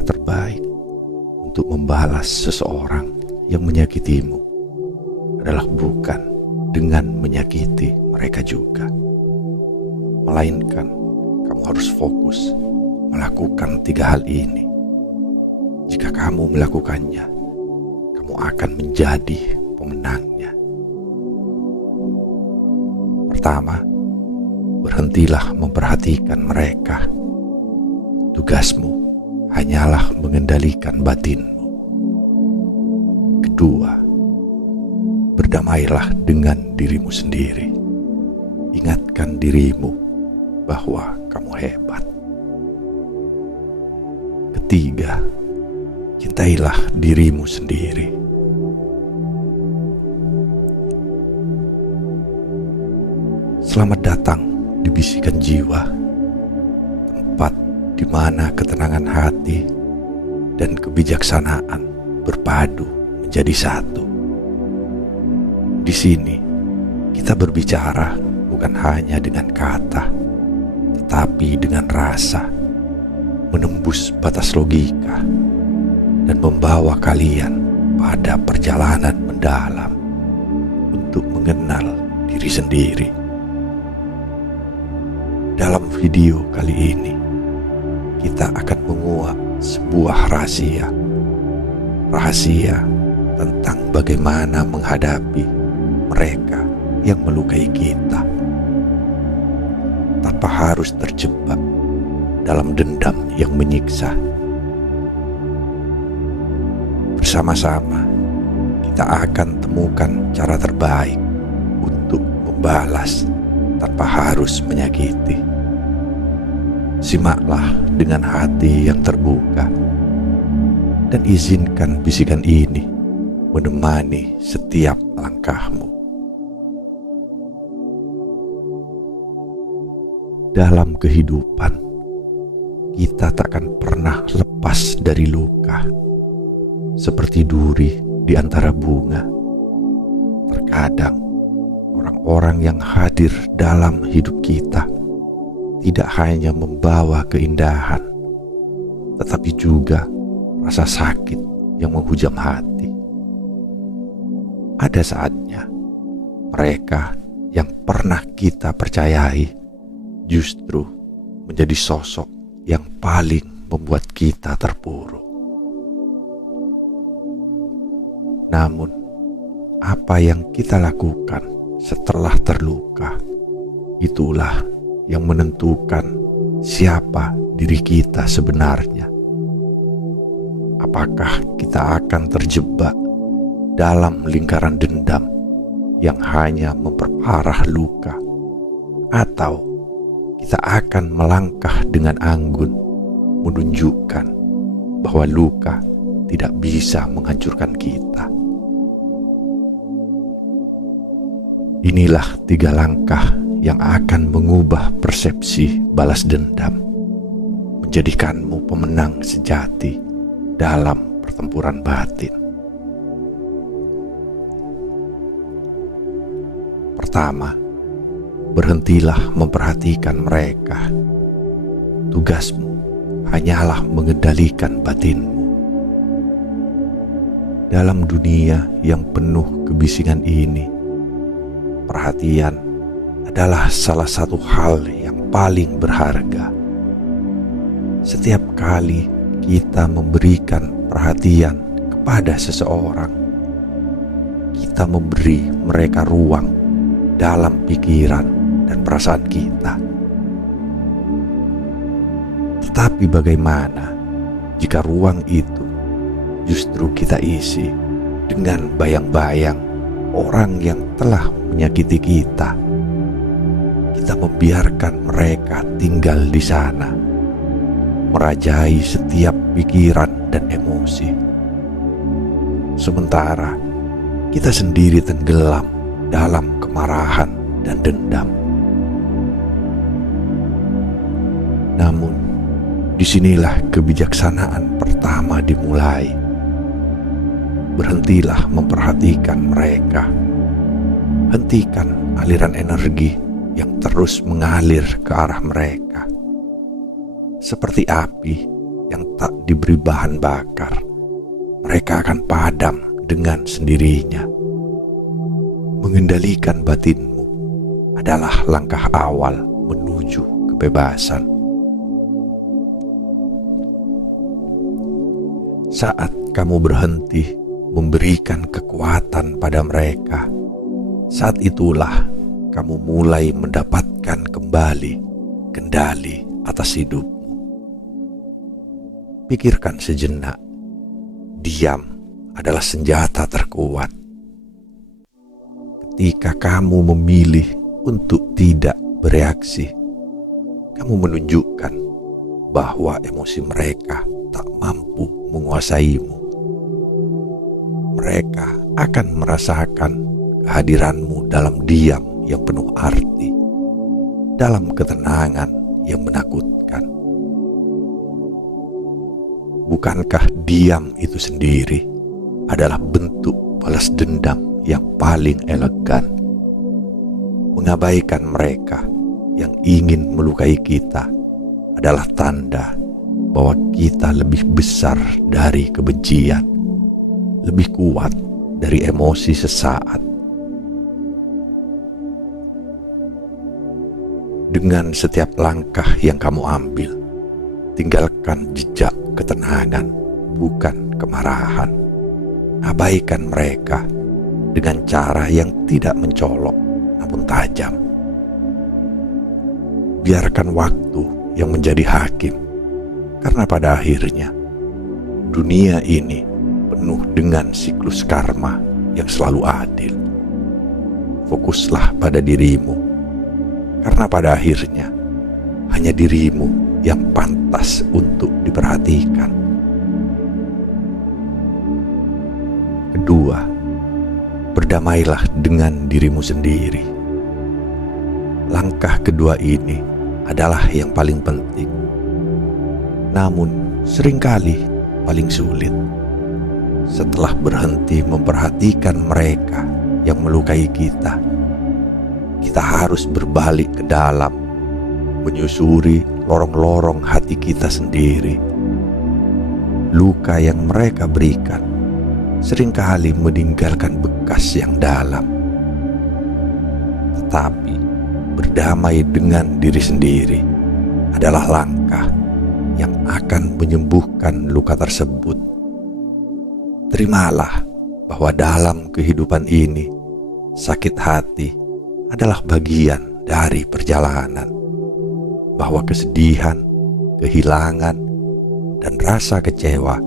cara terbaik untuk membalas seseorang yang menyakitimu adalah bukan dengan menyakiti mereka juga, melainkan kamu harus fokus melakukan 3 hal ini. Jika kamu melakukannya, kamu akan menjadi pemenangnya. Pertama, berhentilah memperhatikan mereka. Tugasmu hanyalah mengendalikan batinmu. Kedua, berdamailah dengan dirimu sendiri. Ingatkan dirimu bahwa kamu hebat. Ketiga, cintailah dirimu sendiri. Selamat datang di Bisikan Jiwa, tempat di mana ketenangan hati dan kebijaksanaan berpadu menjadi satu. Di sini kita berbicara bukan hanya dengan kata, tetapi dengan rasa, menembus batas logika dan membawa kalian pada perjalanan mendalam untuk mengenal diri sendiri. Dalam video kali ini, kita akan menguak sebuah rahasia tentang bagaimana menghadapi mereka yang melukai kita tanpa harus terjebak dalam dendam yang menyiksa. Bersama-sama, kita akan temukan cara terbaik untuk membalas tanpa harus menyakiti. Simaklah dengan hati yang terbuka dan izinkan bisikan ini menemani setiap langkahmu. Dalam kehidupan, kita takkan pernah lepas dari luka. Seperti duri di antara bunga, terkadang orang-orang yang hadir dalam hidup kita tidak hanya membawa keindahan, tetapi juga rasa sakit yang menghujam hati. Ada saatnya mereka yang pernah kita percayai justru menjadi sosok yang paling membuat kita terpuruk. Namun, apa yang kita lakukan setelah terluka, itulah yang menentukan siapa diri kita sebenarnya. Apakah kita akan terjebak dalam lingkaran dendam yang hanya memperparah luka, atau kita akan melangkah dengan anggun menunjukkan bahwa luka tidak bisa menghancurkan kita. Inilah 3 langkah yang akan mengubah persepsi balas dendam, menjadikanmu pemenang sejati dalam pertempuran batin. Pertama, berhentilah memperhatikan mereka. Tugasmu hanyalah mengendalikan batinmu. Dalam dunia yang penuh kebisingan ini, perhatian adalah salah satu hal yang paling berharga. Setiap kali kita memberikan perhatian kepada seseorang, kita memberi mereka ruang dalam pikiran dan perasaan kita. Tetapi bagaimana jika ruang itu justru kita isi dengan bayang-bayang orang yang telah menyakiti kita? Kita membiarkan mereka tinggal di sana, merajai setiap pikiran dan emosi. Sementara kita sendiri tenggelam dalam kemarahan dan dendam. Namun, disinilah kebijaksanaan pertama dimulai. Berhentilah memperhatikan mereka. Hentikan aliran energi yang terus mengalir ke arah mereka. Seperti api yang tak diberi bahan bakar, mereka akan padam dengan sendirinya. Mengendalikan batinmu adalah langkah awal menuju kebebasan. Saat kamu berhenti memberikan kekuatan pada mereka, saat itulah kamu mulai mendapatkan kembali kendali atas hidupmu. Pikirkan sejenak, diam adalah senjata terkuat. Ketika kamu memilih untuk tidak bereaksi, kamu menunjukkan bahwa emosi mereka tak mampu menguasaimu. Mereka akan merasakan kehadiranmu dalam diam yang penuh arti, dalam ketenangan yang menakutkan. Bukankah diam itu sendiri adalah bentuk balas dendam yang paling elegan? Mengabaikan mereka yang ingin melukai kita adalah tanda bahwa kita lebih besar dari kebencian, lebih kuat dari emosi sesaat. Dengan setiap langkah yang kamu ambil, tinggalkan jejak ketenangan, bukan kemarahan. Abaikan mereka dengan cara yang tidak mencolok, namun tajam. Biarkan waktu yang menjadi hakim, karena pada akhirnya dunia ini penuh dengan siklus karma yang selalu adil. Fokuslah pada dirimu, karena pada akhirnya hanya dirimu yang pantas untuk diperhatikan. Kedua, berdamailah dengan dirimu sendiri. Langkah kedua ini adalah yang paling penting, namun seringkali paling sulit. Setelah berhenti memperhatikan mereka yang melukai kita, kita harus berbalik ke dalam, menyusuri lorong-lorong hati kita sendiri. Luka yang mereka berikan seringkali meninggalkan bekas yang dalam. Tetapi berdamai dengan diri sendiri adalah langkah yang akan menyembuhkan luka tersebut. Terimalah bahwa dalam kehidupan ini, sakit hati adalah bagian dari perjalanan. Bahwa kesedihan, kehilangan, dan rasa kecewa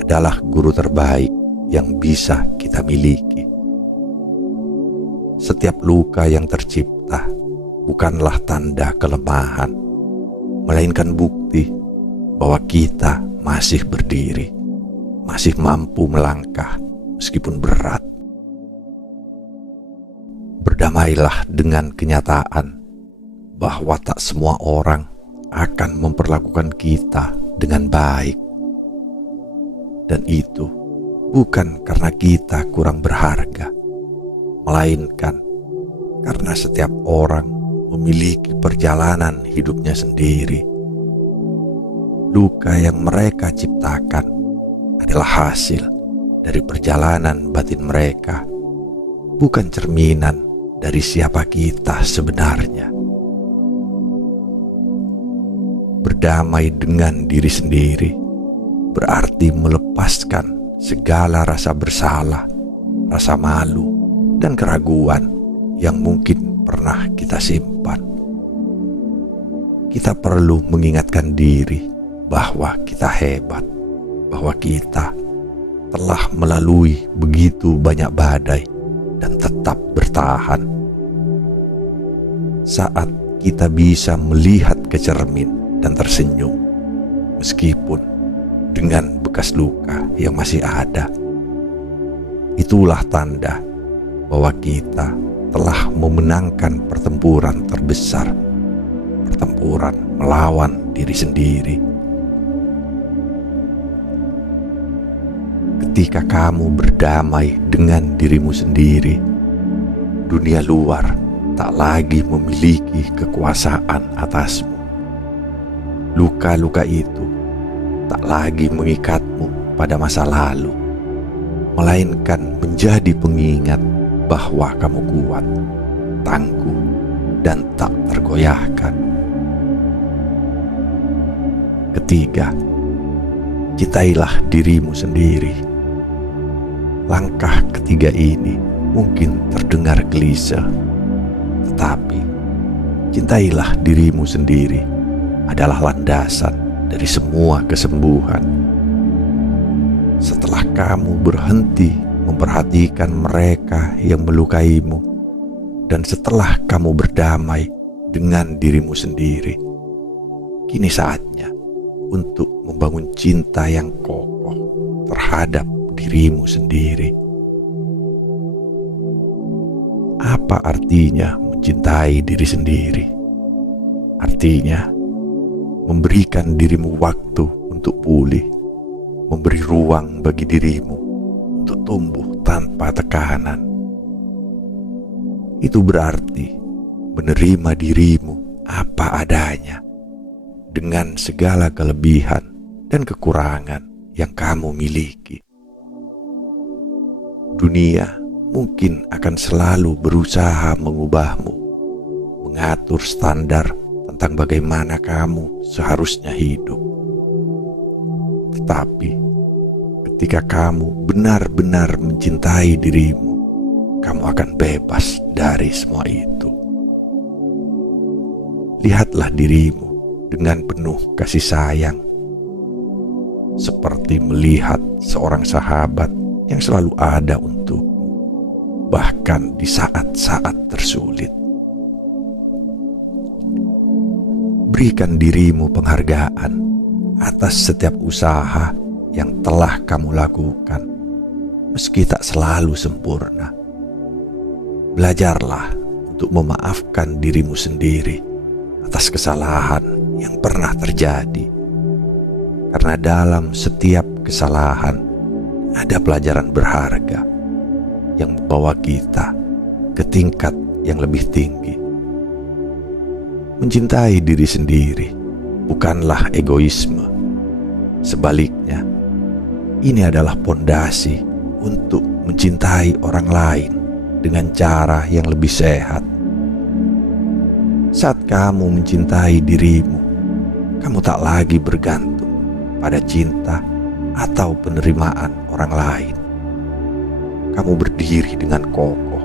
adalah guru terbaik yang bisa kita miliki. Setiap luka yang tercipta bukanlah tanda kelemahan, melainkan bukti bahwa kita masih berdiri, masih mampu melangkah meskipun berat. Berdamailah dengan kenyataan bahwa tak semua orang akan memperlakukan kita dengan baik. Dan itu bukan karena kita kurang berharga, melainkan karena setiap orang memiliki perjalanan hidupnya sendiri. Luka yang mereka ciptakan adalah hasil dari perjalanan batin mereka, bukan cerminan dari siapa kita sebenarnya. Berdamai dengan diri sendiri berarti melepaskan segala rasa bersalah, rasa malu, dan keraguan yang mungkin pernah kita simpan. Kita perlu mengingatkan diri bahwa kita hebat, bahwa kita telah melalui begitu banyak badai dan tetap bertahan. Saat kita bisa melihat ke cermin dan tersenyum, meskipun dengan bekas luka yang masih ada, itulah tanda bahwa kita telah memenangkan pertempuran terbesar, pertempuran melawan diri sendiri. Ketika kamu berdamai dengan dirimu sendiri, dunia luar tak lagi memiliki kekuasaan atasmu. Luka-luka itu tak lagi mengikatmu pada masa lalu, melainkan menjadi pengingat bahwa kamu kuat, tangguh, dan tak tergoyahkan. Ketiga, cintailah dirimu sendiri. Langkah ketiga ini mungkin terdengar klise, tetapi cintailah dirimu sendiri adalah landasan dari semua kesembuhan. Setelah kamu berhenti memperhatikan mereka yang melukaimu, dan setelah kamu berdamai dengan dirimu sendiri, kini saatnya untuk membangun cinta yang kokoh terhadap dirimu sendiri. Apa artinya mencintai diri sendiri? Artinya memberikan dirimu waktu untuk pulih, memberi ruang bagi dirimu untuk tumbuh tanpa tekanan. Itu berarti menerima dirimu apa adanya, dengan segala kelebihan dan kekurangan yang kamu miliki. Dunia mungkin akan selalu berusaha mengubahmu, mengatur standar tentang bagaimana kamu seharusnya hidup. Tetapi ketika kamu benar-benar mencintai dirimu, kamu akan bebas dari semua itu. Lihatlah dirimu dengan penuh kasih sayang, seperti melihat seorang sahabat yang selalu ada untukmu, bahkan di saat-saat tersulit. Berikan dirimu penghargaan atas setiap usaha yang telah kamu lakukan, meski tak selalu sempurna. Belajarlah untuk memaafkan dirimu sendiri atas kesalahan yang pernah terjadi, karena dalam setiap kesalahan ada pelajaran berharga yang membawa kita ke tingkat yang lebih tinggi. Mencintai diri sendiri bukanlah egoisme. Sebaliknya, ini adalah pondasi untuk mencintai orang lain dengan cara yang lebih sehat. Saat kamu mencintai dirimu, kamu tak lagi bergantung pada cinta atau penerimaan orang lain. Kamu berdiri dengan kokoh,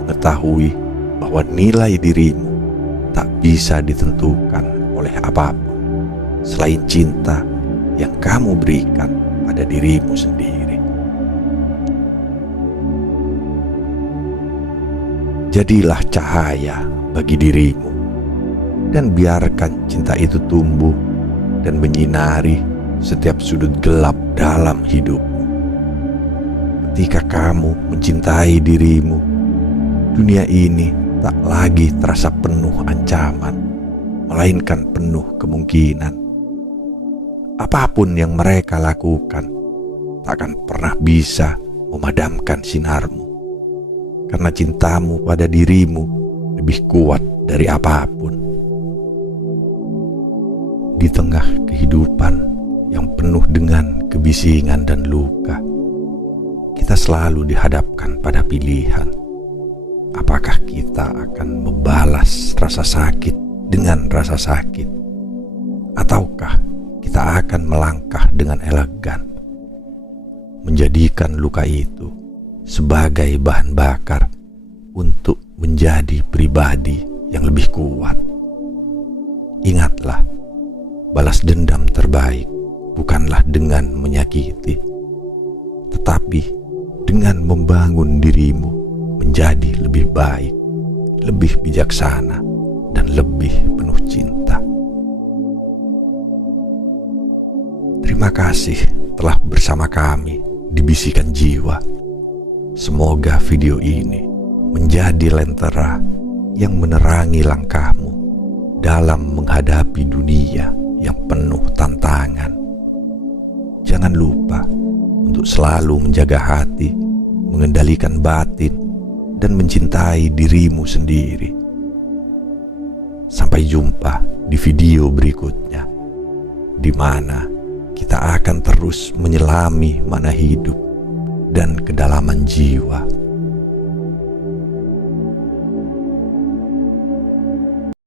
mengetahui bahwa nilai dirimu tak bisa ditentukan oleh apapun selain cinta yang kamu berikan pada dirimu sendiri. Jadilah cahaya bagi dirimu, dan biarkan cinta itu tumbuh dan menyinari setiap sudut gelap dalam hidupmu. Ketika kamu mencintai dirimu, dunia ini tak lagi terasa penuh ancaman, melainkan penuh kemungkinan. Apapun yang mereka lakukan tak akan pernah bisa memadamkan sinarmu, karena cintamu pada dirimu lebih kuat dari apapun. Di tengah kehidupan yang penuh dengan kebisingan dan luka, kita selalu dihadapkan pada pilihan. Apakah kita akan membalas rasa sakit dengan rasa sakit, ataukah kita akan melangkah dengan elegan, menjadikan luka itu sebagai bahan bakar untuk menjadi pribadi yang lebih kuat. Ingatlah, balas dendam terbaik bukanlah dengan menyakiti, tetapi dengan membangun dirimu menjadi lebih baik, lebih bijaksana, dan lebih penuh cinta. Terima kasih telah bersama kami di Bisikan Jiwa. Semoga video ini menjadi lentera yang menerangi langkahmu dalam menghadapi dunia yang penuh tantangan. Jangan lupa untuk selalu menjaga hati, mengendalikan batin, dan mencintai dirimu sendiri. Sampai jumpa di video berikutnya, di mana kita akan terus menyelami mana hidup dan kedalaman jiwa.